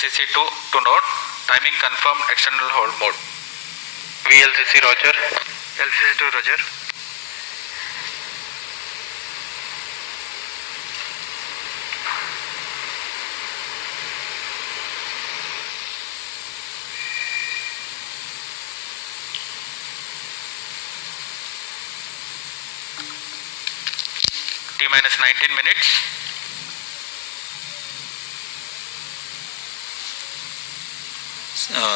CC2 to note, timing confirmed, external hold mode. VLCC Roger. LCC2 Roger. T-minus 19 minutes.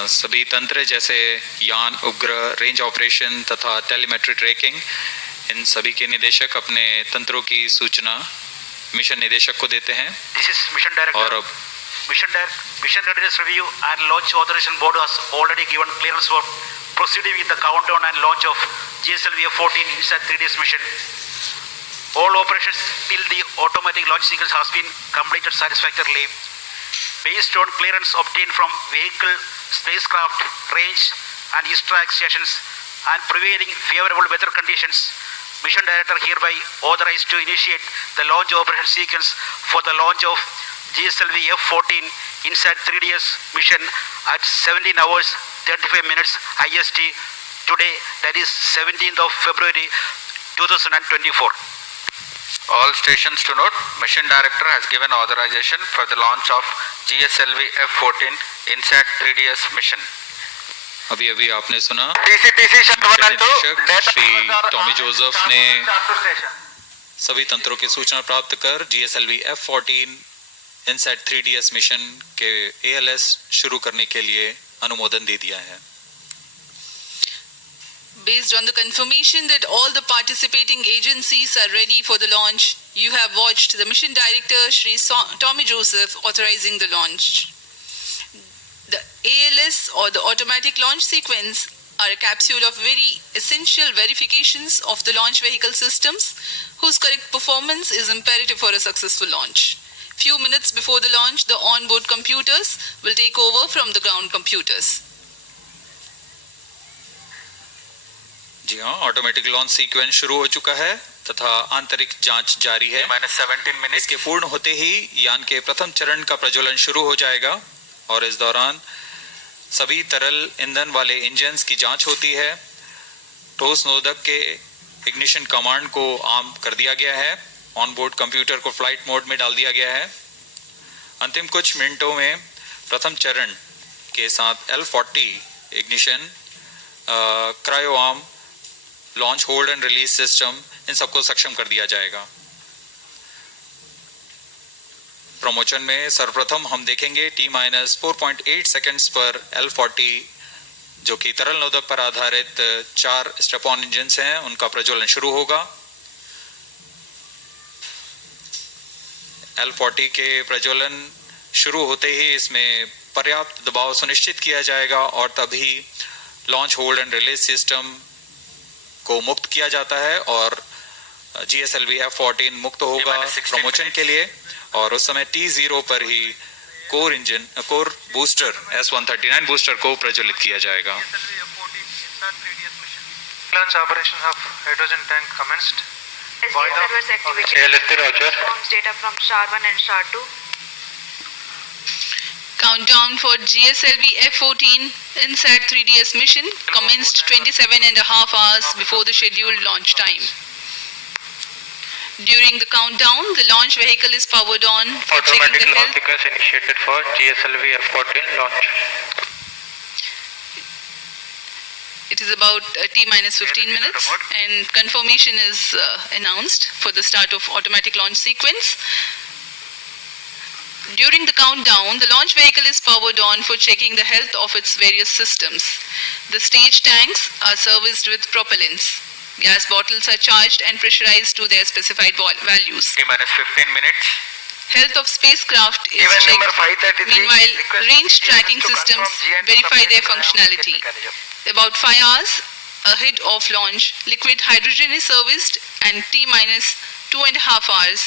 सभी तंत्र जैसे यान, उपग्रह, रेंज ऑपरेशन तथा टेलीमेट्री ट्रैकिंग, इन सभी के निदेशक अपने तंत्रों की सूचना मिशन निदेशक को देते हैं। This is mission director. और अब Mission readiness review and launch authorization board has already given clearance for proceeding with the countdown and launch of GSLV-F14 INSAT-3DS mission. All operations till the automatic launch sequence has been completed satisfactorily. Based on clearance obtained from vehicle, spacecraft, range and ISRO stations and prevailing favorable weather conditions, Mission Director hereby authorized to initiate the launch operation sequence for the launch of GSLV-F14 INSAT-3DS mission at 17 hours 35 minutes IST today, that is 17th of February 2024. All stations to note, Mission Director has given authorization for the launch of GSLV-F14 INSAT-3DS mission. अभी अभी आपने सुना TCTC mission निदेशक Shri Tommy Joseph ने सभी तंत्रों की सूचना प्राप्त कर GSLV-F14 INSAT-3DS मिशन के ALS शुरू करने के लिए अनुमोदन दे दिया है। Based on the confirmation that all the participating agencies are ready for the launch, you have watched the Mission Director Shri Tommy Joseph authorizing the launch. The ALS or the automatic launch sequence are a capsule of very essential verifications of the launch vehicle systems whose correct performance is imperative for a successful launch. Few minutes before the launch, the onboard computers will take over from the ground computers. जी हाँ, automatic launch sequence शुरू हो चुका है तथा आंतरिक जांच जारी है। T-17 minutes. इसके पूर्ण होते ही यान के प्रथम चरण का प्रज्वलन शुरू हो जाएगा और इस दौरान सभी तरल ईंधन वाले इंजन्स की जांच होती है। ठोस नोदक के इग्निशन कमांड को आम कर दिया गया है। ऑनबोर्ड कंप्यूटर को फ्लाइट मोड में डाल दिया गया है। अंतिम कुछ मिनटों में प्रथम चरण के साथ L40 ignition, cryo arm, launch hold and release system, इन सबको सक्षम कर दिया जाएगा। प्रमोशन में सर्वप्रथम हम देखेंगे T-4.8 सेकंड्स पर L40 जो कि तरल नोदक पर आधारित 4 स्टेप ऑन इंजन्स हैं, उनका प्रज्वलन शुरू होगा। L40 के प्रज्वलन शुरू होते ही इसमें पर्याप्त दबाव सुनिश्चित किया जाएगा और तभी launch hold and release system को मुक्त किया जाता है और GSLV-F14 मुक्त होगा प्रमोशन के लिए। और उस समय T0 पर ही कोर बूस्टर S139 बूस्टर को प्रज्वलित किया जाएगा। Launch operation of hydrogen tank commenced. SDR servers activated. LST Roger. Forms data from SHAR-1 and SHAR-2. Countdown for GSLV-F14 INSAT-3DS mission commenced 27.5 hours before the scheduled launch time. During the countdown, the launch vehicle is powered on for checking Automatic the launch health. sequence initiated for GSLV-F14 launch. It is about T-minus 15 minutes and confirmation is announced for the start of automatic launch sequence. During the countdown, the launch vehicle is powered on for checking the health of its various systems. The stage tanks are serviced with propellants. Gas bottles are charged and pressurized to their specified values. T-minus 15 minutes. Health of spacecraft is Event checked. number 533. Meanwhile, Request range GSS tracking to systems confirm GNT verify their submission functionality. mechanism. About 5 hours ahead of launch, liquid hydrogen is serviced and T-minus 2.5 hours,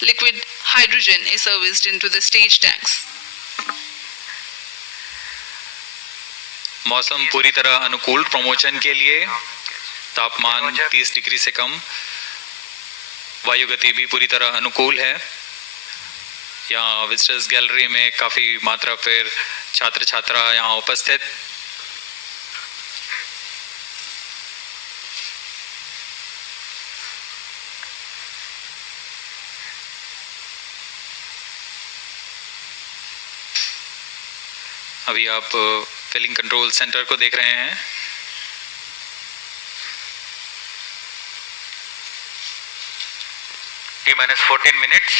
liquid hydrogen is serviced into the stage tanks. मौसम पूरी तरह अनुकूल प्रमोशन के लिए, तापमान 30 डिग्री से कम, वायु गति भी पूरी तरह अनुकूल है। यहाँ विजिटर्स गैलरी में काफ़ी मात्रा पर छात्र छात्रा यहाँ उपस्थित। अभी आप फिलिंग कंट्रोल सेंटर को देख रहे हैं। T-14 minutes.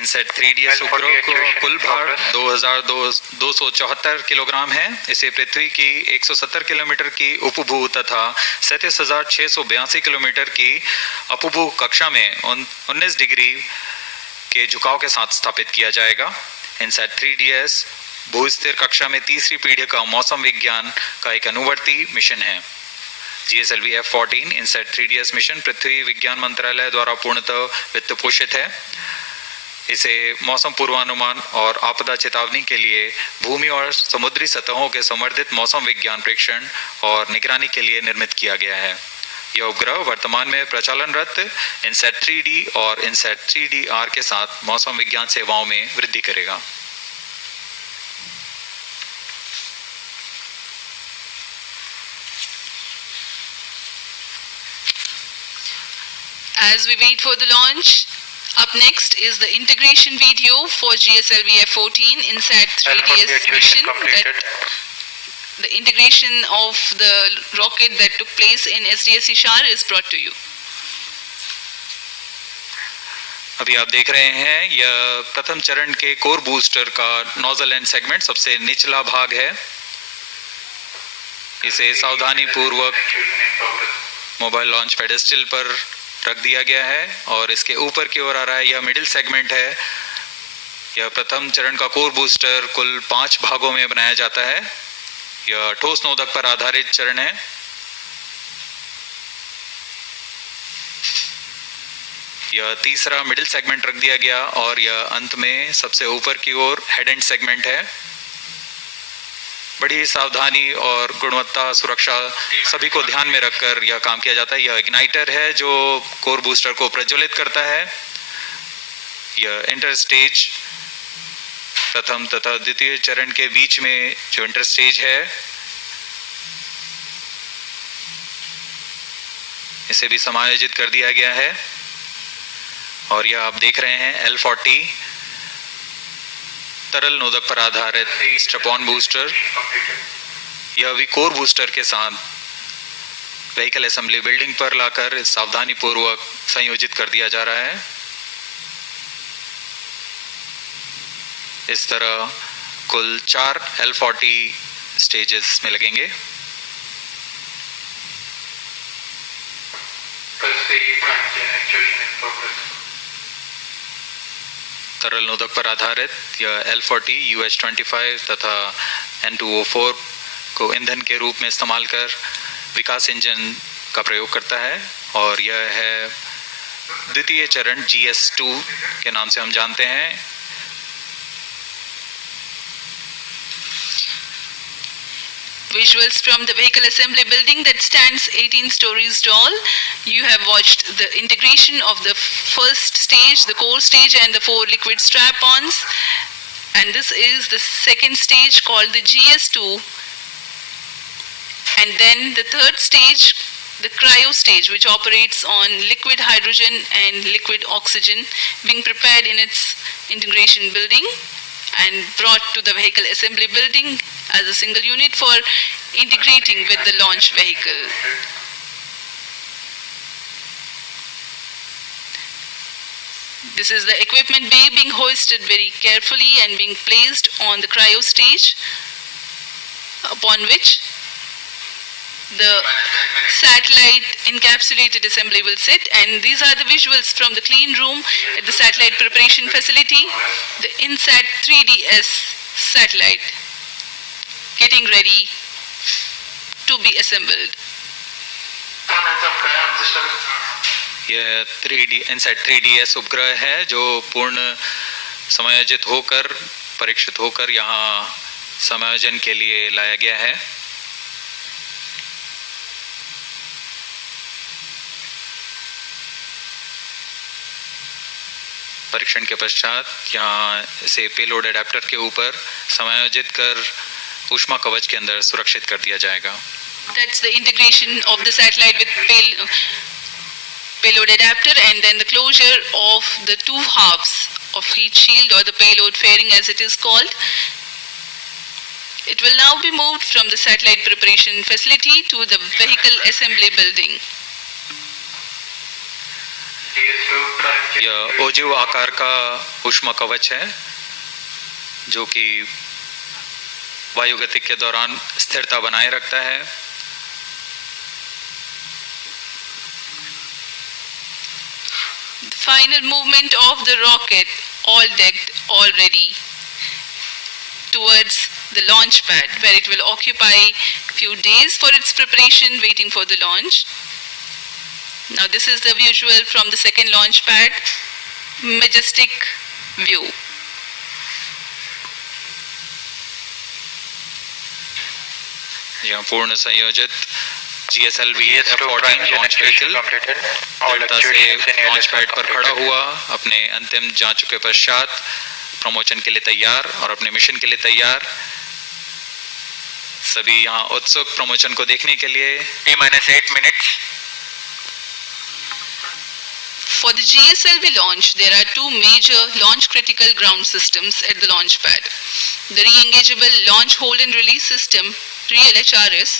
INSAT-3DS उपग्रह को कुल भार 2274 किलोग्राम है। इसे पृथ्वी की 170 किलोमीटर की उपभू तथा 37,682 किलोमीटर की अपभू कक्षा में 19 डिग्री के झुकाव के साथ स्थापित किया जाएगा। INSAT-3DS भूस्थिर कक्षा में तीसरी पीढ़ी का मौसम विज्ञान का एक अनुवर्ती मिशन है। GSLV-F14 INSAT-3DS मिशन पृथ्वी विज्ञान मंत्रालय द्वारा पूर्णतः वित्त पोषित है। इसे मौसम पूर्वानुमान और आपदा चेतावनी के लिए भूमि और समुद्री सतहों के संवर्धित मौसम विज्ञान प्रेक्षण और निगरानी के लिए निर्मित किया गया है। यह उपग्रह वर्तमान में प्रचालनरत INSAT-3D और INSAT-3DR के साथ मौसम विज्ञान सेवाओं में वृद्धि करेगा। As we wait for the launch, up next is the integration video for GSLV-F14 INSAT-3DS mission. The integration of the rocket that took place in SDRC Shar is brought to you. अभी आप देख रहे हैं यह प्रथम चरण के core booster का नोजल एंड सेगमेंट सबसे निचला भाग है। इसे सावधानी पूर्वक मोबाइल लॉन्च पेडेस्टल पर रख दिया गया है और इसके ऊपर की ओर आ रहा है यह मिडिल सेगमेंट है। यह प्रथम चरण का कोर बूस्टर कुल 5 भागों में बनाया जाता है। यह ठोस नोदक पर आधारित चरण है। यह तीसरा मिडिल सेगमेंट रख दिया गया और यह अंत में सबसे ऊपर की ओर हेड एंड सेगमेंट है। बड़ी सावधानी और गुणवत्ता सुरक्षा सभी को ध्यान में रखकर यह काम किया जाता है। यह इग्नाइटर है जो कोर बूस्टर को प्रज्वलित करता है। यह इंटर स्टेज प्रथम तथा द्वितीय चरण के बीच में जो इंटर स्टेज है इसे भी समायोजित कर दिया गया है। और यह आप देख रहे हैं L40 तरल नोदक पर आधारित स्ट्रैप-ऑन बूस्टर। यह भी कोर बूस्टर के साथ व्हीकल असेंबली बिल्डिंग पर लाकर सावधानी पूर्वक संयोजित कर दिया जा रहा है। इस तरह कुल 4 L40 स्टेजेस में लगेंगे। तरल नोदक पर आधारित यह L40 UH-25 तथा N2O4 को ईंधन के रूप में इस्तेमाल कर विकास इंजन का प्रयोग करता है और यह है द्वितीय चरण GS2 के नाम से हम जानते हैं। Visuals from the vehicle assembly building that stands 18 stories tall. You have watched the integration of the first stage, the core stage, and the 4 liquid strap-ons. And this is the second stage called the GS2. And then the third stage, the cryo stage, which operates on liquid hydrogen and liquid oxygen, being prepared in its integration building and brought to the vehicle assembly building as a single unit for integrating with the launch vehicle. This is the equipment bay being hoisted very carefully and being placed on the cryo stage, upon which the satellite encapsulated assembly will sit. And these are the visuals from the clean room at the satellite preparation facility, the INSAT-3DS satellite getting ready to be assembled. यह 3D INSAT-3DS उपग्रह है जो पूर्ण समायोजित होकर परीक्षित होकर यहाँ समायोजन के लिए लाया गया है। परीक्षण के पश्चात यहाँ इसे पेलोड एडेप्टर के ऊपर समायोजित कर ऊष्मा कवच के अंदर सुरक्षित कर दिया जाएगा। That's the integration of the satellite with payload adapter and then the closure of the two halves of heat shield or the payload fairing as it is called. It will now be moved from the satellite preparation facility to the vehicle assembly building. यह ओजिव आकार का ऊष्मा कवच है जो कि वायुगतिक के दौरान स्थिरता बनाए रखता है। The final movement of the rocket, all decked, all ready, towards the launch pad where it will occupy few days for its preparation waiting for the launch. Now this is the visual from the second launch pad, majestic view. यहाँ पूर्ण संयोजित GSLV-F14 launch vehicle दृढ़ता से launch pad पर खड़ा हुआ, अपने अंतिम जांचों के पश्चात प्रमोशन के लिए तैयार और अपने मिशन के लिए तैयार। सभी यहाँ उत्सुक प्रमोशन को देखने के लिए। T-8 minutes. For the GSLV launch, there are two major launch critical ground systems at the launch pad. The re-engageable launch hold and release system, real HRS,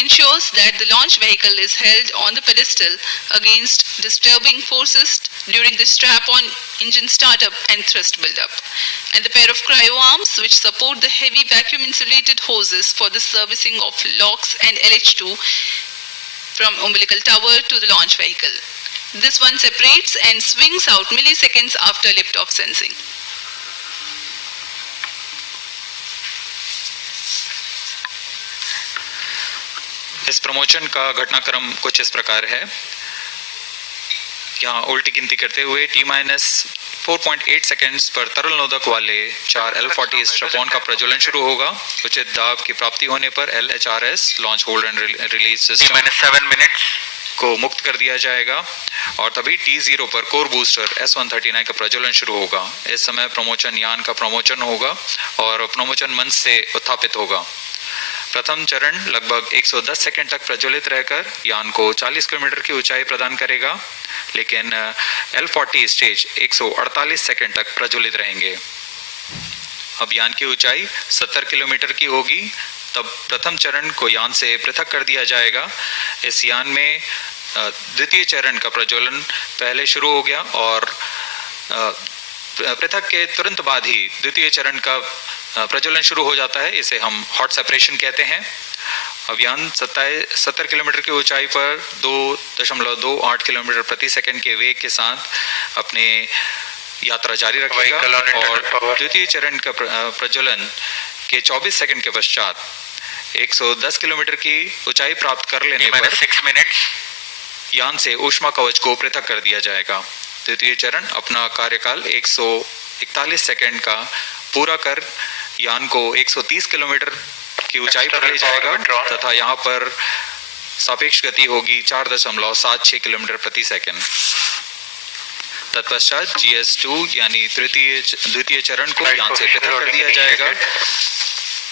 ensures that the launch vehicle is held on the pedestal against disturbing forces during the strap-on engine startup and thrust buildup. And the pair of cryo arms which support the heavy vacuum insulated hoses for the servicing of LOX and LH2 from umbilical tower to the launch vehicle. This one separates and swings out milliseconds after liftoff sensing. इस प्रमोशन का घटनाक्रम कुछ इस प्रकार है। यहाँ उल्टी गिनती करते हुए T-4.8 सेकेंड्स पर तरल नोदक वाले 4 L40 स्ट्रैप-ऑन का प्रज्वलन शुरू होगा। उचित दाब की प्राप्ति होने पर LHRS launch hold and release system T-7 minutes. को मुक्त कर दिया जाएगा और तभी T0 पर कोर बूस्टर S139 का प्रज्वलन शुरू होगा। इस समय प्रमोशन यान का प्रमोशन होगा और प्रमोशन मंच से उत्थापित होगा। प्रथम चरण लगभग 110 सेकंड तक प्रज्वलित रहकर यान को 40 किलोमीटर की ऊंचाई प्रदान करेगा, लेकिन L40 स्टेज 148 सेकंड तक प्रज्वलित रहेंगे। अब यान की ऊंचाई 70 किलोमीटर की होगी, तब प्रथम चरण को यान से पृथक कर दिया जाएगा। इस यान में द्वितीय चरण का प्रज्वलन पहले शुरू हो गया और पृथक के तुरंत बाद ही द्वितीय चरण का प्रज्वलन शुरू हो जाता है। इसे हम हॉट सेपरेशन कहते हैं। अब यान 70 किलोमीटर की ऊंचाई पर 2.28 किलोमीटर प्रति सेकंड के वेग के साथ अपने यात्रा जारी रखेगा और द्वितीय चरण का प्रज्वलन के 24 सेकंड के पश्चात 110 किलोमीटर की ऊंचाई प्राप्त कर लेने पर 6 minutes. यान से ऊष्मा कवच को पृथक कर दिया जाएगा। द्वितीय चरण अपना कार्यकाल 141 सेकंड का पूरा कर यान को 130 किलोमीटर की ऊंचाई पर ले जाएगा तथा यहाँ पर सापेक्ष गति होगी 4.76 किलोमीटर प्रति सेकंड। तत्पश्चात GS2 यानी द्वितीय चरण को यान से पृथक कर दिया जाएगा।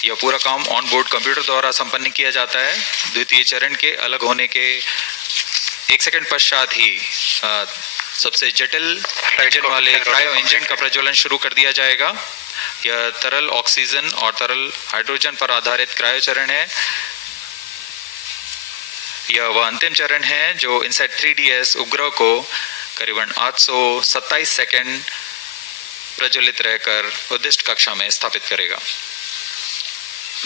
यह पूरा काम ऑन बोर्ड कंप्यूटर द्वारा संपन्न किया जाता है। द्वितीय चरण के अलग होने के 1 सेकंड पश्चात ही सबसे जटिल इंजन वाले क्रायो इंजन का प्रज्वलन शुरू कर दिया जाएगा। यह तरल ऑक्सीजन और तरल हाइड्रोजन पर आधारित क्रायो चरण है। यह वह अंतिम चरण है जो INSAT-3DS उपग्रह को करीबन 827 सेकंड प्रज्वलित रहकर उद्दिष्ट कक्षा में स्थापित करेगा।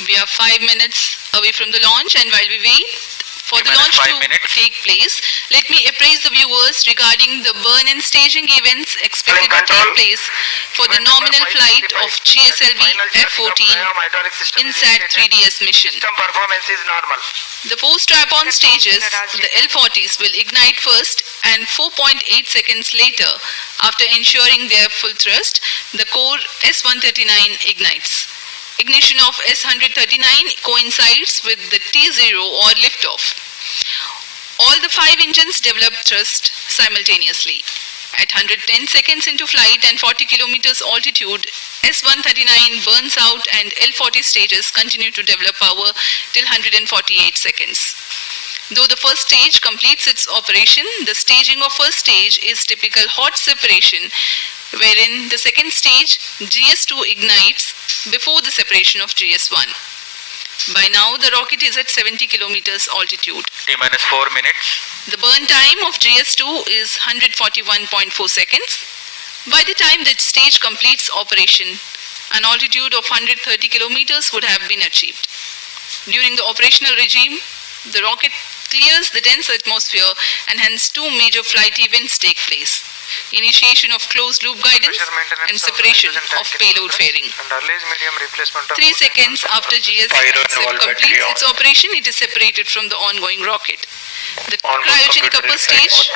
We are 5 minutes away from the launch, and while we wait for the launch to take place, let me apprise the viewers regarding the burn and staging events expected to take place for the nominal flight of GSLV-F14 INSAT-3DS mission. Performance is normal. The 4 strap-on stages, the L40s, will ignite first, and 4.8 seconds later, after ensuring their full thrust, the core S139 ignites. Ignition of S139 coincides with the T0 or liftoff. All the 5 engines develop thrust simultaneously. At 110 seconds into flight and 40 kilometers altitude, S-139 burns out and L-40 stages continue to develop power till 148 seconds. Though the first stage completes its operation, the staging of first stage is typical hot separation, wherein the second stage, GS2, ignites before the separation of GS1. By now, the rocket is at 70 kilometers altitude. T-minus 4 minutes. The burn time of GS2 is 141.4 seconds. By the time that stage completes operation, an altitude of 130 kilometers would have been achieved. During the operational regime, the rocket clears the dense atmosphere and hence two major flight events take place: initiation of closed-loop guidance and separation of payload fairing. 3 seconds after GSLV-F completes its operation, it is separated from the ongoing rocket. The cryogenic upper stage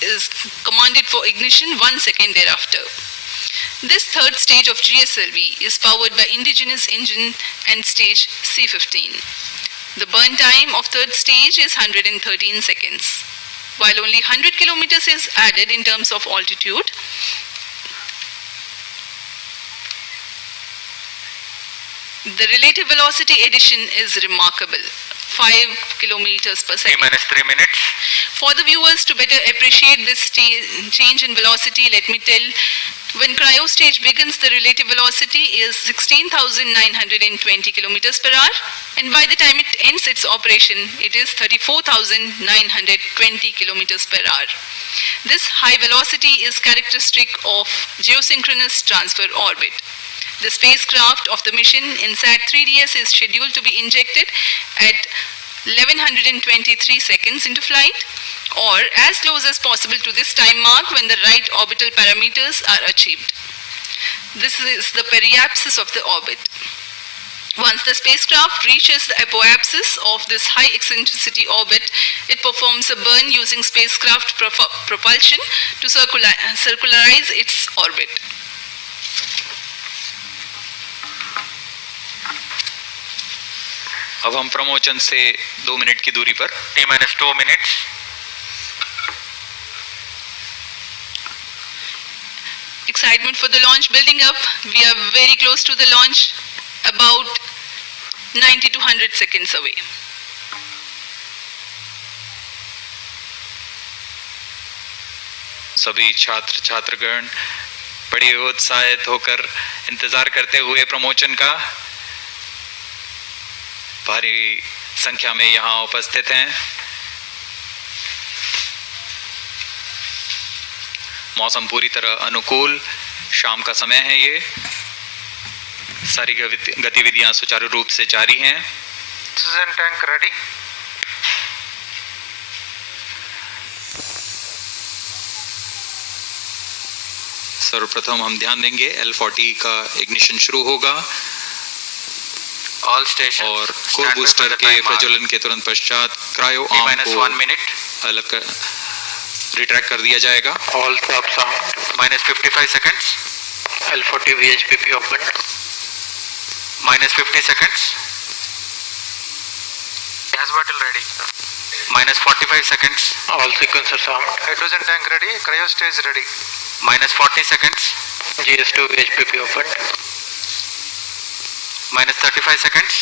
is commanded for ignition 1 second thereafter. This third stage of GSLV is powered by indigenous engine and stage C-15. The burn time of third stage is 113 seconds. While only 100 kilometers is added in terms of altitude, the relative velocity addition is remarkable, 5 kilometers per second. T-minus 3 minutes. For the viewers to better appreciate this change in velocity, let me tell, when cryo stage begins, the relative velocity is 16,920 kilometers per hour, and by the time it ends its operation, it is 34,920 kilometers per hour. This high velocity is characteristic of geosynchronous transfer orbit. The spacecraft of the mission INSAT-3DS is scheduled to be injected at 1123 seconds into flight, or as close as possible to this time mark when the right orbital parameters are achieved. This is the periapsis of the orbit. Once the spacecraft reaches the apoapsis of this high eccentricity orbit, it performs a burn using spacecraft propulsion to circularize its orbit. अब हम प्रमोचन से 2 मिनट की दूरी पर T-minus 2 minutes. Excitement for the launch building up. We are very close to the launch, about 90 to 100 seconds away. सभी छात्र छात्रगण बड़े उत्साहित होकर इंतजार करते हुए प्रमोचन का भारी संख्या में यहाँ उपस्थित हैं। मौसम पूरी तरह अनुकूल, शाम का समय है। ये सारी गतिविधियां सुचारू रूप से जारी हैं। Oxygen tank ready. सर्वप्रथम हम ध्यान देंगे L40 का इग्निशन शुरू होगा All stations और core stand by for booster the के time mark. प्रज्वलन के तुरंत पश्चात क्रायो आर्म T-minus को 1 minute. अलग रिट्रैक्ट कर दिया जाएगा। All sub sound. Minus 55 seconds. L40 VHPP open. Minus 50 seconds. Gas bottle ready. Minus 45 seconds. All sequencer sound. Hydrogen tank ready. Cryo stage ready. Minus 40 seconds. GS2 VHPP open. Minus 35 seconds.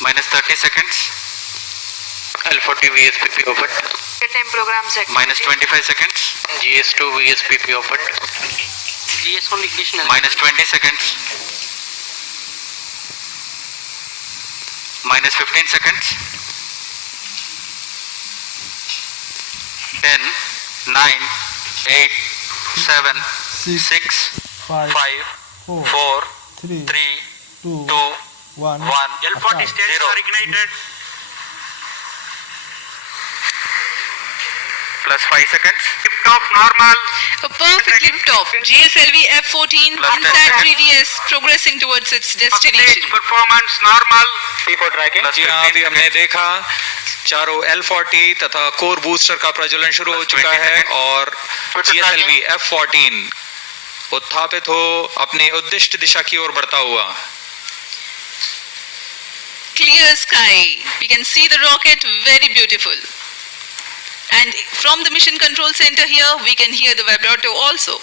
Minus 30 seconds. L40 VSPP open. Time programs activity. Minus 25 seconds. GS2 VSPP open. GS1 ignition. Minus 20 seconds. Minus 15 seconds. 10, 9, 8, 7, 6, 5, 4, 3, 2, 1. L40 stages are ignited. Plus 5 seconds. Lift-off normal. A perfect lift-off. GSLV-F14 Plus 10 INSAT-3DS progressing towards its destination. Stage performance normal. P4 tracking. Plus जी हाँ, 15 अभी हमने seconds. देखा चारों L40 तथा core booster का प्रज्वलन शुरू हो Plus चुका 20 है seconds. और GSLV-F14 उत्थापित हो अपने उद्दिष्ट दिशा की ओर बढ़ता हुआ। Clear sky. We can see the rocket, very beautiful. And from the mission control center here, we can hear the vibrato also.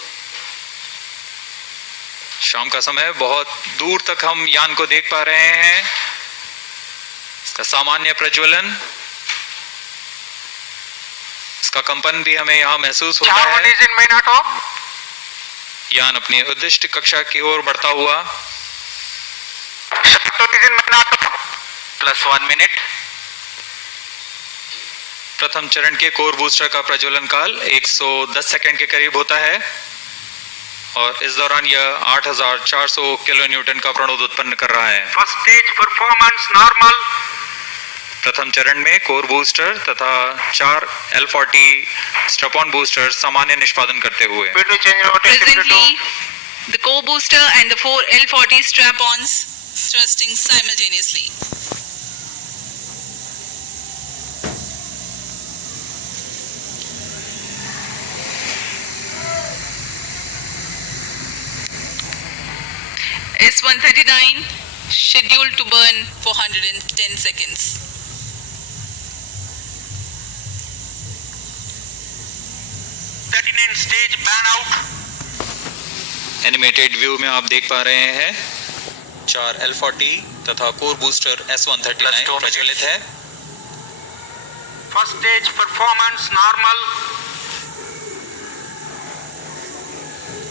शाम का समय, बहुत दूर तक हम यान को देख पा रहे हैं। इसका सामान्य प्रज्वलन, इसका कंपन भी हमें यहाँ महसूस होता है। यान अपनी उद्दिष्ट कक्षा की ओर बढ़ता हुआ। +1 मिनट। प्रथम चरण के कोर बूस्टर का प्रज्वलन काल 110 सेकंड के करीब होता है और इस दौरान यह 8400 किलो न्यूटन का प्रणोद उत्पन्न कर रहा है। First stage performance normal. प्रथम चरण में कोर बूस्टर तथा 4 L40 स्ट्रैप-ऑन बूस्टर सामान्य निष्पादन करते हुए। Presently, the core booster and the 4 L40 strap-ons thrusting simultaneously. S139 scheduled to burn for 110 seconds. Stage ban out. Animated view में आप देख पा रहे हैं 4 L40 तथा कोर बूस्टर S139 प्रज्वलित है। First stage performance normal.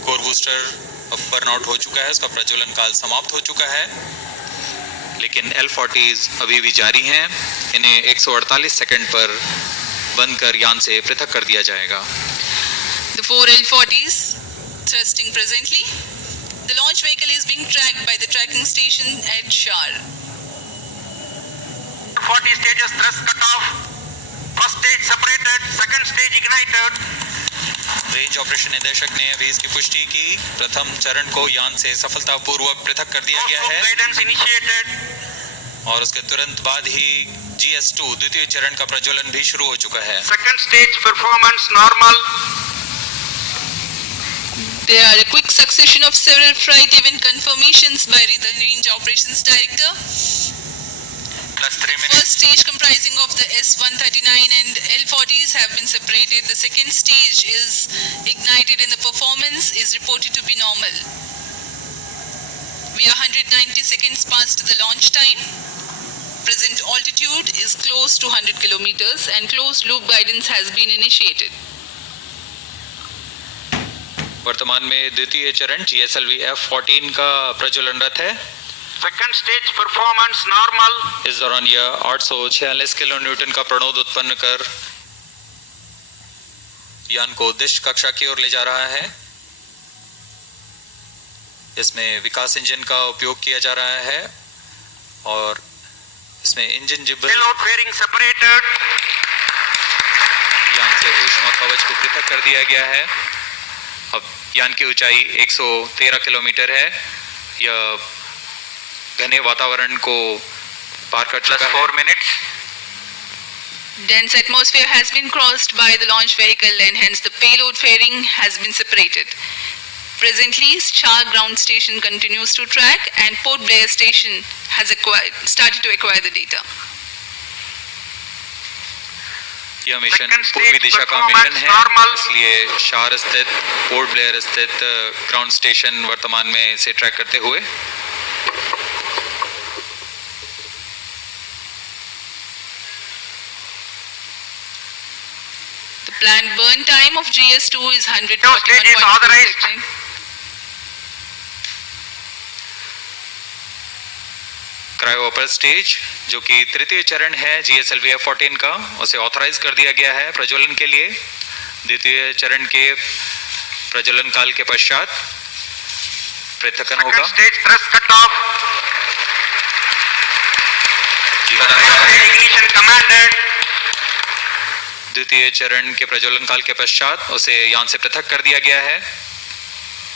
Core booster अब बर्नआउट हो चुका है, उसका प्रज्वलन काल समाप्त हो चुका है, लेकिन L40s अभी भी जारी हैं। इन्हें 148 सेकंड पर बंद कर यान से पृथक कर दिया जाएगा। The 4 L40s thrusting presently. The launch vehicle is being tracked by the tracking station at Shar. 40 stages thrust cut off. First stage separated, second stage ignited. Range operation निदेशक ने अभी इसकी पुष्टि की। प्रथम चरण को यान से सफलतापूर्वक पृथक कर दिया गया है गाइडेंस इनिशिएटेड और उसके तुरंत बाद ही GS2 द्वितीय चरण का प्रज्वलन भी शुरू हो चुका है। Second stage performance normal. There are a quick succession of several flight event confirmations by the Range Operations Director. +3 minutes. First stage comprising of the S139 and L40s have been separated. The second stage is ignited and the performance is reported to be normal. We are 190 seconds past the launch time. Present altitude is close to 100 kilometers and closed loop guidance has been initiated. वर्तमान में द्वितीय चरण GSLV-F14 का प्रज्वलनरत है। Second stage performance normal. इस दौरान यह 846 किलो न्यूटन का प्रणोद उत्पन्न कर यान को उद्दिष्ट कक्षा की ओर ले जा रहा है। इसमें विकास इंजन का उपयोग किया जा रहा है और इसमें इंजन जिब्बल फेयरिंग सेपरेटेड। यान से ऊष्मा कवच को पृथक कर दिया गया है। अब यान की ऊंचाई 113 किलोमीटर है। यह घने वातावरण को पार कर चुका है। +4 minutes. Dense atmosphere has been crossed by the launch vehicle and hence the payload fairing has been separated. Presently, Shah ground station continues to track and Port Blair station has started to acquire the data. यह मिशन पूर्वी दिशा का मिशन है, इसलिए शार स्थित port Blair स्थित ground station वर्तमान में इसे ट्रैक करते हुए The planned burn time of GS2 is 141.2 seconds. Cryo upper stage जो कि तृतीय चरण है GSLV-F14 का, उसे ऑथराइज कर दिया गया है प्रज्वलन के लिए। द्वितीय चरण के प्रज्वलन काल के पश्चात पृथक्करण होगा। Stage thrust cut off. Ignition commanded. द्वितीय चरण के प्रज्वलन काल के पश्चात उसे यान से पृथक कर दिया गया है।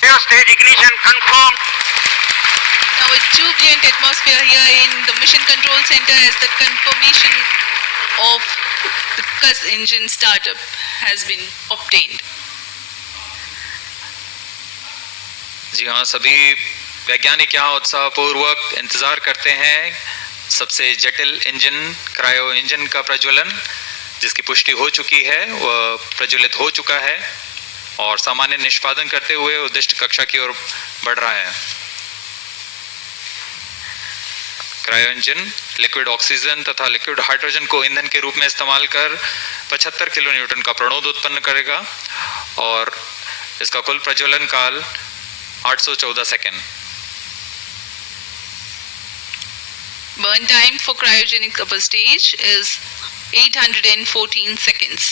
Stage ignition confirm. Now a jubilant atmosphere here in the mission control center as the confirmation of the CUS engine startup has been obtained. जी हाँ, सभी वैज्ञानिक यहाँ उत्साहपूर्वक इंतजार करते हैं सबसे जटिल इंजन क्रायो इंजन का प्रज्वलन। जिसकी पुष्टि हो चुकी है, वह प्रज्वलित हो चुका है और सामान्य निष्पादन करते हुए उद्दिष्ट कक्षा की ओर बढ़ रहा है। क्रायो इंजन लिक्विड ऑक्सीजन तथा लिक्विड हाइड्रोजन को ईंधन के रूप में इस्तेमाल कर 75 किलो न्यूटन का प्रणोद उत्पन्न करेगा और इसका कुल प्रज्वलन काल 814 second. Burn time for cryogenic upper stage is 814 seconds.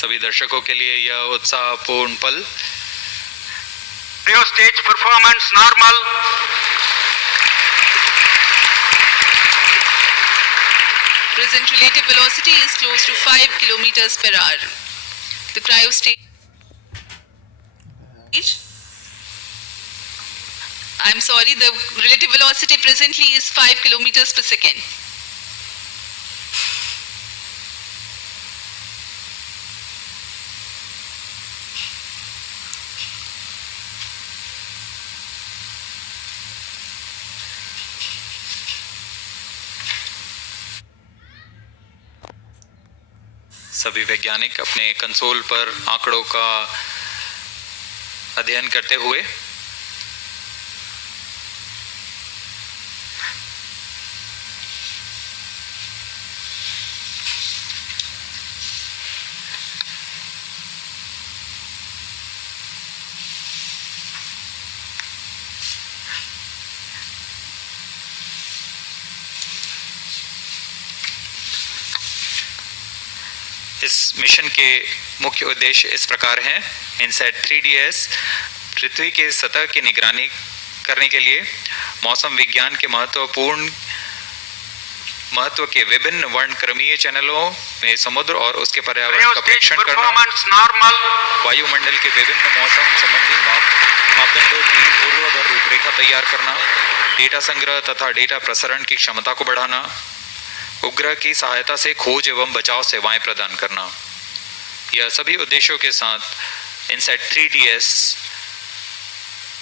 सभी दर्शकों के लिए यह उत्साहपूर्ण पल। Cryo stage performance normal. Present relative velocity is close to 5 kilometers per hour. The cryo stage. I'm sorry, the relative velocity presently is 5 kilometers per second. सभी वैज्ञानिक अपने कंसोल पर आंकड़ों का अध्ययन करते हुए इस मिशन के मुख्य उद्देश्य इस प्रकार हैं। INSAT-3DS पृथ्वी के सतह की निगरानी करने के लिए मौसम विज्ञान के महत्व के विभिन्न वर्णक्रमीय चैनलों में समुद्र और उसके पर्यावरण का परीक्षण करना, वायुमंडल के विभिन्न मौसम संबंधी मापदंडों की पूर्वाधार रूपरेखा तैयार करना, डेटा संग्रह तथा डेटा प्रसारण की क्षमता को बढ़ाना, उपग्रह की सहायता से खोज एवं बचाव सेवाएं प्रदान करना। यह सभी उद्देश्यों के साथ INSAT-3DS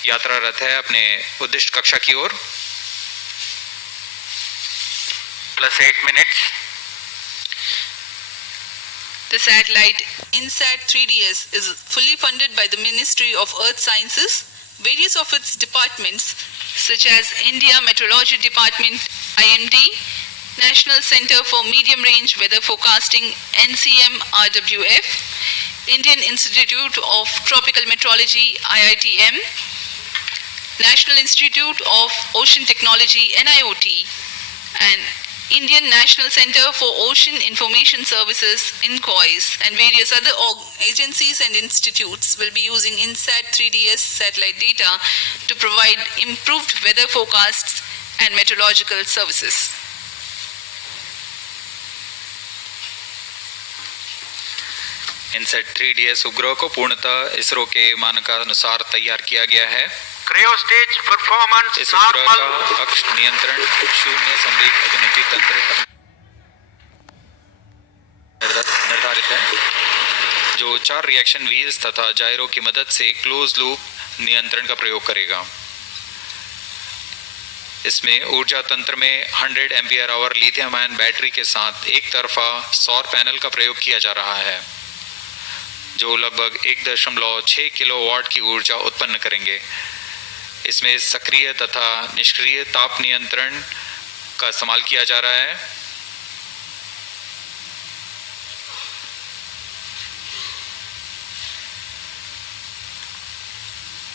यात्रारत है अपने उद्दिष्ट कक्षा की ओर। +8 minutes. The satellite INSAT-3DS is fully funded by the Ministry of Earth Sciences. Various of its departments such as India Meteorology Department, IMD, National Center for Medium Range Weather Forecasting, NCM-RWF, Indian Institute of Tropical Meteorology, IITM, National Institute of Ocean Technology, NIOT, and Indian National Center for Ocean Information Services, INCOIS, and various other agencies and institutes will be using INSAT-3DS satellite data to provide improved weather forecasts and meteorological services. INSAT-3DS उपग्रह को पूर्णतः इसरो के मानकानुसार तैयार किया गया है। Cryo stage performance इस उपग्रह normal. का अक्ष नियंत्रण शून्य संवेग अवनति तंत्र निर्धारित है, जो 4 रिएक्शन व्हील्स तथा जायरो की मदद से क्लोज लूप नियंत्रण का प्रयोग करेगा। इसमें ऊर्जा तंत्र में 100 ampere hour lithium ion battery के साथ एक तरफा सौर पैनल का प्रयोग किया जा रहा है, जो लगभग 1.6 किलोवाट की ऊर्जा उत्पन्न करेंगे। इसमें सक्रिय तथा निष्क्रिय ताप नियंत्रण का इस्तेमाल किया जा रहा है।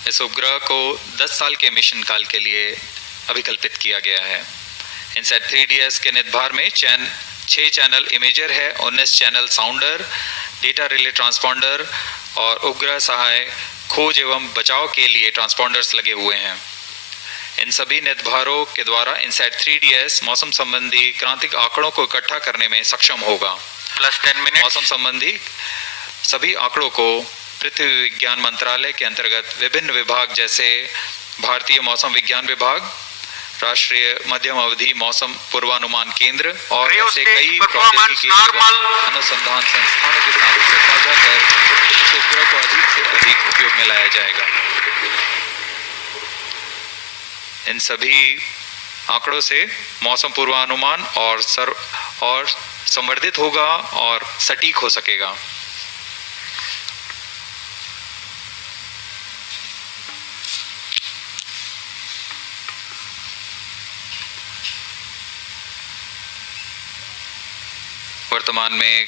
इस उपग्रह को 10 साल के मिशन काल के लिए अभिकल्पित किया गया है। INSAT-3DS के निदभार में 6 चैनल इमेजर है, 19 चैनल साउंडर, डेटा रिले ट्रांसपॉन्डर और उपग्रह सहाय खोज एवं बचाव के लिए ट्रांसपॉन्डर्स लगे हुए हैं। इन सभी निदभारों के द्वारा INSAT-3DS मौसम संबंधी क्रांतिक आंकड़ों को इकट्ठा करने में सक्षम होगा। +10 minutes. मौसम संबंधी सभी आंकड़ों को पृथ्वी विज्ञान मंत्रालय के अंतर्गत विभिन्न विभाग जैसे भारतीय मौसम विज्ञान विभाग, राष्ट्रीय मध्यम अवधि मौसम पूर्वानुमान केंद्र और Cryo ऐसे stage कई performance प्रौद्योगिकी normal. एवं अनुसंधान संस्थानों के साथ इसे साझा कर इस उपग्रह को अधिक से अधिक उपयोग में लाया जाएगा। इन सभी आंकड़ों से मौसम पूर्वानुमान और संवर्धित होगा और सटीक हो सकेगा। वर्तमान में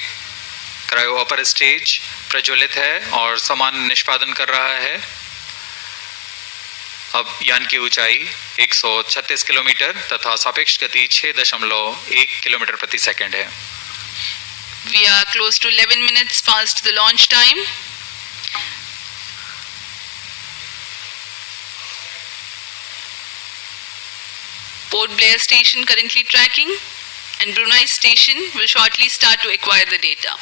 क्रायो अपर स्टेज प्रज्वलित है और समान निष्पादन कर रहा है। अब यान की ऊंचाई 136 किलोमीटर तथा सापेक्ष गति 6.1 किलोमीटर प्रति सेकंड है। We are close to 11 minutes past the launch time. Port Blair station currently tracking, and Brunei station will shortly start to acquire the data.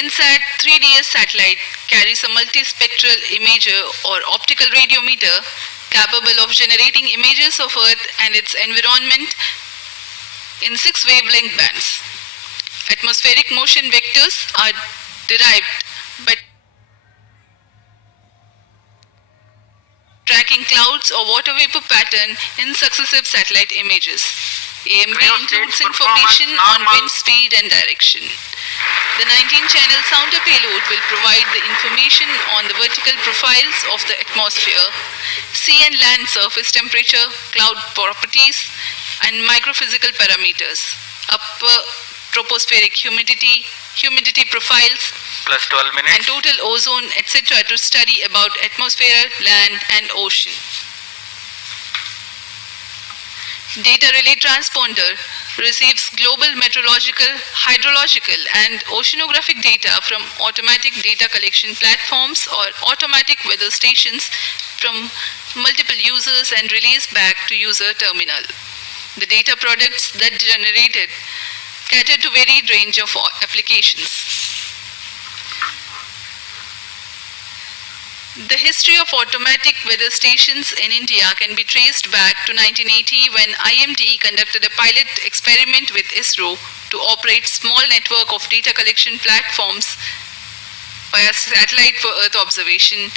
INSAT-3DS satellite carries a multispectral imager or optical radiometer capable of generating images of Earth and its environment in 6 wavelength bands. Atmospheric motion vectors are derived by tracking clouds or water vapor pattern in successive satellite images. AMB includes information on wind speed and direction. The 19-channel sounder payload will provide the information on the vertical profiles of the atmosphere, sea and land surface temperature, cloud properties, and microphysical parameters, upper tropospheric humidity profiles, Plus 12 minutes. and total ozone, etc. to study about atmosphere, land, and ocean. Data relay transponder receives global meteorological, hydrological, and oceanographic data from automatic data collection platforms or automatic weather stations from multiple users and relays back to user terminal. The data products that generated cater to varied range of applications. The history of automatic weather stations in India can be traced back to 1980 when IMD conducted a pilot experiment with ISRO to operate small network of data collection platforms via satellite for Earth observation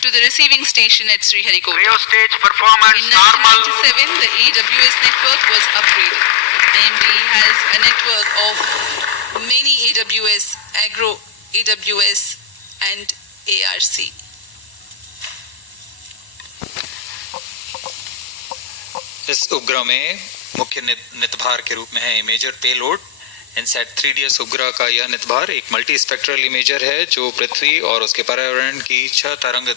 to the receiving station at Sriharikota. Cryo stage performance In normal. 1997, the AWS network was upgraded. IMD has a network of many AWS, Agro, AWS, and ARC. इस उपग्रह में मुख्य नितभार के रूप में है imager payload. INSAT-3DS उपग्रह का यह नितभार एक मल्टी स्पेक्ट्रल इमेजर है जो पृथ्वी और उसके पर्यावरण की 6 तरंग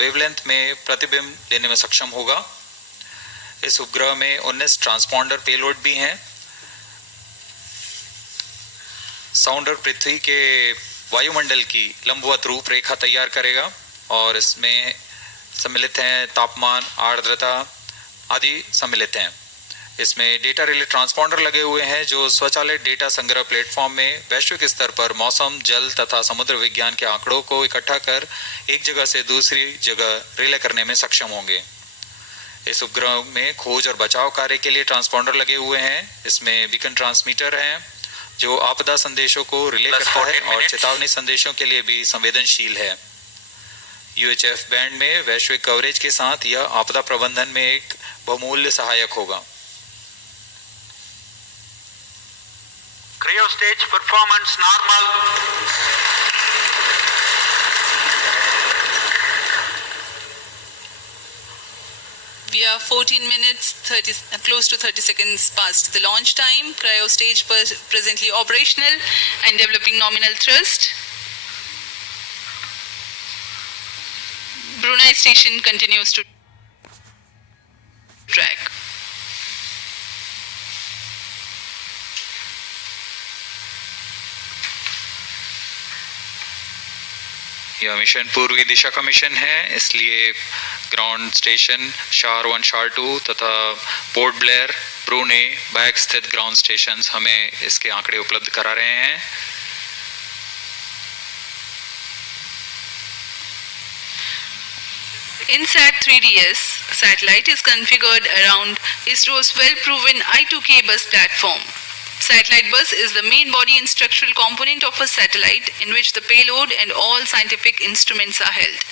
वेवलेंथ में प्रतिबिंब लेने में सक्षम होगा। इस उपग्रह में 19 ट्रांसपॉन्डर पेलोड भी हैं। साउंडर पृथ्वी के वायुमंडल की लंबवत रूपरेखा तैयार करेगा और इसमें सम्मिलित हैं तापमान, आर्द्रता आदि सम्मिलित हैं। इसमें डेटा रिले ट्रांसपॉन्डर लगे हुए हैं जो स्वचालित डेटा संग्रह प्लेटफॉर्म में वैश्विक स्तर पर मौसम, जल तथा समुद्र विज्ञान के आंकड़ों को इकट्ठा कर एक जगह से दूसरी जगह रिले करने में सक्षम होंगे। इस उपग्रह में खोज और बचाव कार्य के लिए ट्रांसपॉन्डर लगे हुए हैं। इसमें बीकन ट्रांसमीटर हैं जो आपदा संदेशों को रिले करता है और चेतावनी संदेशों के लिए भी संवेदनशील है। UHF बैंड में वैश्विक कवरेज के साथ यह आपदा प्रबंधन में एक बहुमूल्य सहायक होगा। Cryo stage performance normal. We are 14 minutes, close to 30 seconds past the launch time. Cryo stage presently operational and developing nominal thrust. Brunei station continues to track. यह मिशन पूर्वी दिशा का मिशन है, इसलिए ग्राउंड स्टेशन शार 1, शार 2 तथा पोर्ट ब्लेयर, ब्रूने, बैग स्थित ग्राउंड स्टेशंस हमें इसके आंकड़े उपलब्ध करा रहे हैं। INSAT-3DS satellite is configured around ISRO's well-proven I2K bus platform. Satellite bus is the main body and structural component of a satellite in which the payload and all scientific instruments are held.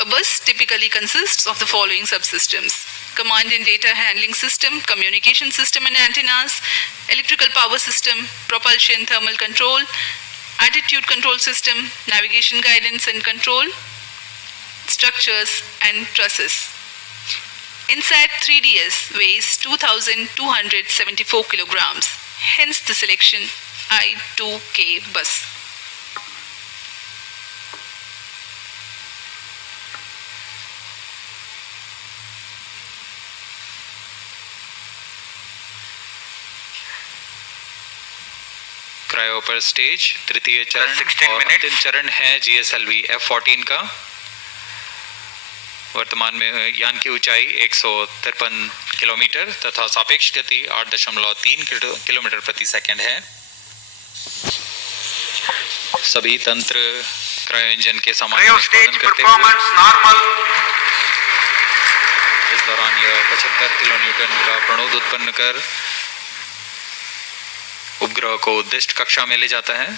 A bus typically consists of the following subsystems: command and data handling system, communication system and antennas, electrical power system, propulsion thermal control, attitude control system, navigation guidance and control, structures and trusses. INSAT-3DS weighs 2,274 kilograms, hence the selection I2K bus. Cryo पर स्टेज तृतीय चरण 16 और minutes. अंतिम चरण है GSLV F14 का। वर्तमान में यान की ऊंचाई 153 किलोमीटर तथा सापेक्ष गति 8.3 किलोमीटर प्रति सेकंड है। सभी तंत्र क्रायो इंजन के समान Cryo निष्पादन stage करते हुए performance normal. इस दौरान यह 75 किलोन्यूटन का प्रणोद उत्पन्न कर उपग्रह को उद्दिष्ट कक्षा में ले जाता है।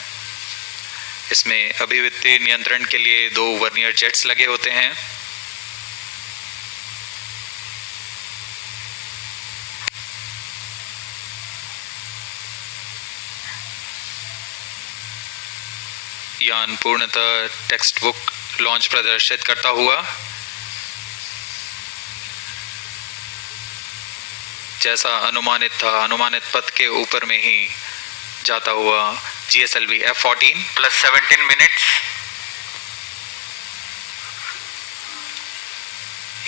इसमें अभिवृत्ति नियंत्रण के लिए 2 वर्नियर जेट्स लगे होते हैं। यान पूर्णतः टेक्स्ट बुक लॉन्च प्रदर्शित करता हुआ जैसा अनुमानित था, अनुमानित पथ के ऊपर में ही जाता हुआ GSLV F14 plus 17 minutes.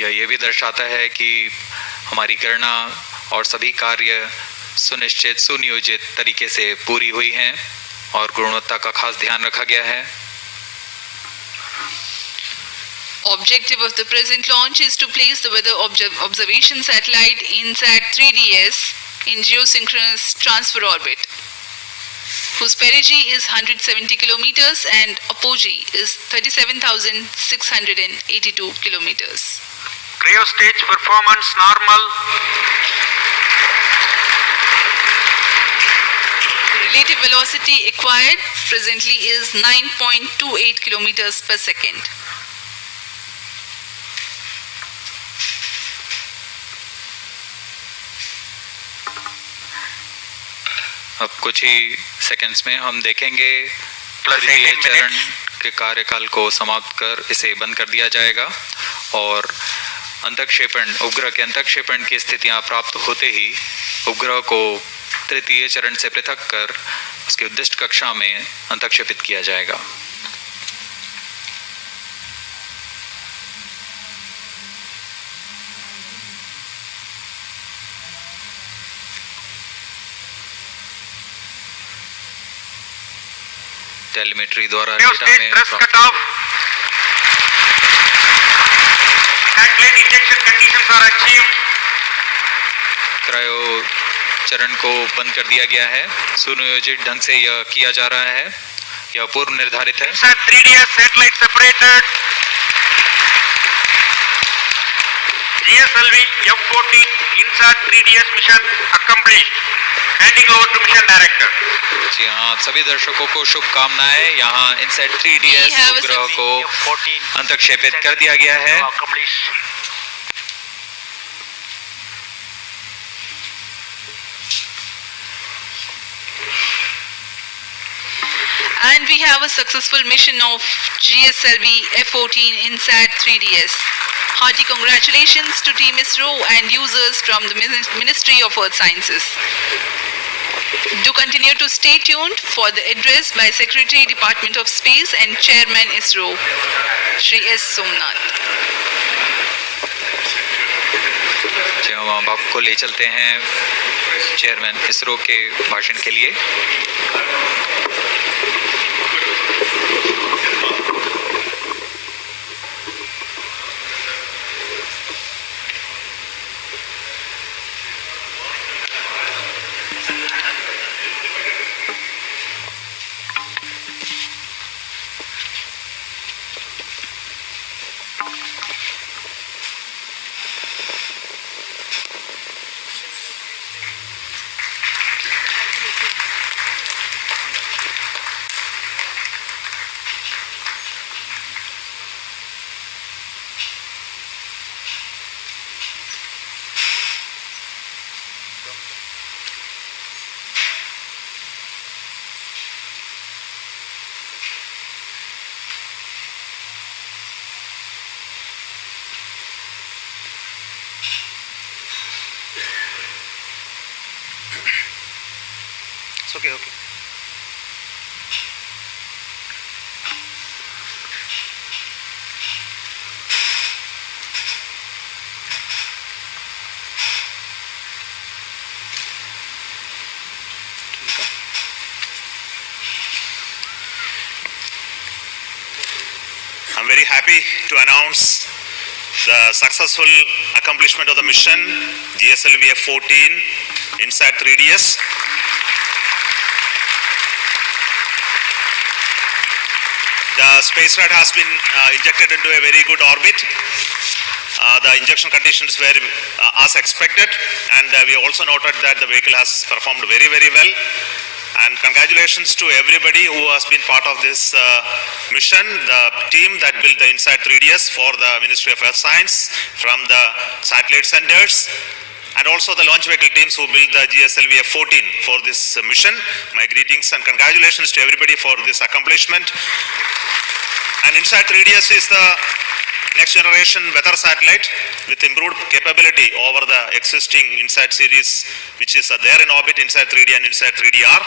यह ये भी दर्शाता है कि हमारी गणना और सभी कार्य सुनिश्चित सुनियोजित तरीके से पूरी हुई हैं और गुणवत्ता का खास ध्यान रखा गया है। Objective of the present launch is to place the weather observation satellite INSAT-3DS in geosynchronous transfer orbit, whose perigee is 170 kilometers and apogee is 37,682 kilometers. Cryo stage performance normal. Relative velocity acquired presently is 9.28 kilometers per second. अब कुछ ही सेकंड्स में हम देखेंगे Plus तृतीय 18 चरण minutes. के कार्यकाल को समाप्त कर इसे बंद कर दिया जाएगा और अंतक्षेपण उपग्रह के अंतक्षेपण की स्थितियां प्राप्त होते ही उपग्रह को तृतीय चरण से पृथक कर उसके उद्दिष्ट कक्षा में अंतक्षेपित किया जाएगा। टेलीमेट्री द्वारा Cryo डेटा stage में thrust cut off. Satellite injection conditions are achieved. Cryo चरण को बंद कर दिया गया है। सुनियोजित ढंग से यह किया जा रहा है, यह पूर्व निर्धारित है। INSAT-3DS satellite separated. GSLV-F14 INSAT-3DS mission accomplished. Handing over to mission director. जी हाँ, सभी दर्शकों को शुभकामनाएं। यहाँ INSAT-3DS We have a उपग्रह को 14 अंतक्षेपित कर दिया गया है। accomplished. And we have a successful mission of GSLV-F14 INSAT-3DS. Hearty congratulations to Team ISRO and users from the Ministry of Earth Sciences. Do continue to stay tuned for the address by Secretary Department of Space and Chairman ISRO, Shri S. Somnath. जी हम अब आपको ले चलते हैं चेयरमैन इसरो के भाषण के लिए। Okay, okay. I'm very happy to announce the successful accomplishment of the mission GSLV-F14 INSAT-3DS. The space rod has been injected into a very good orbit. The injection conditions were as expected, and we also noted that the vehicle has performed very, very well. And congratulations to everybody who has been part of this mission, the team that built the INSAT-3DS for the Ministry of Earth Science from the satellite centers, and also the launch vehicle teams who built the GSLV-F14 for this mission. My greetings and congratulations to everybody for this accomplishment. And INSAT-3DS is the next generation weather satellite with improved capability over the existing INSAT series, which is there in orbit, INSAT-3D and INSAT-3DR.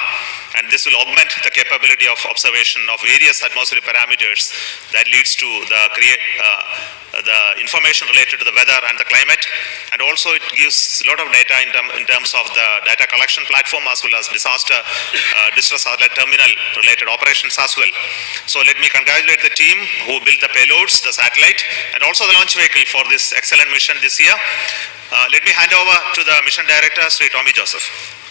And this will augment the capability of observation of various atmospheric parameters that leads to the information related to the weather and the climate. And also it gives a lot of data in terms of the data collection platform as well as distress satellite terminal related operations as well. So let me congratulate the team who built the payloads, the satellite, and also the launch vehicle for this excellent mission this year. Let me hand over to the mission director, Sri Tommy Joseph.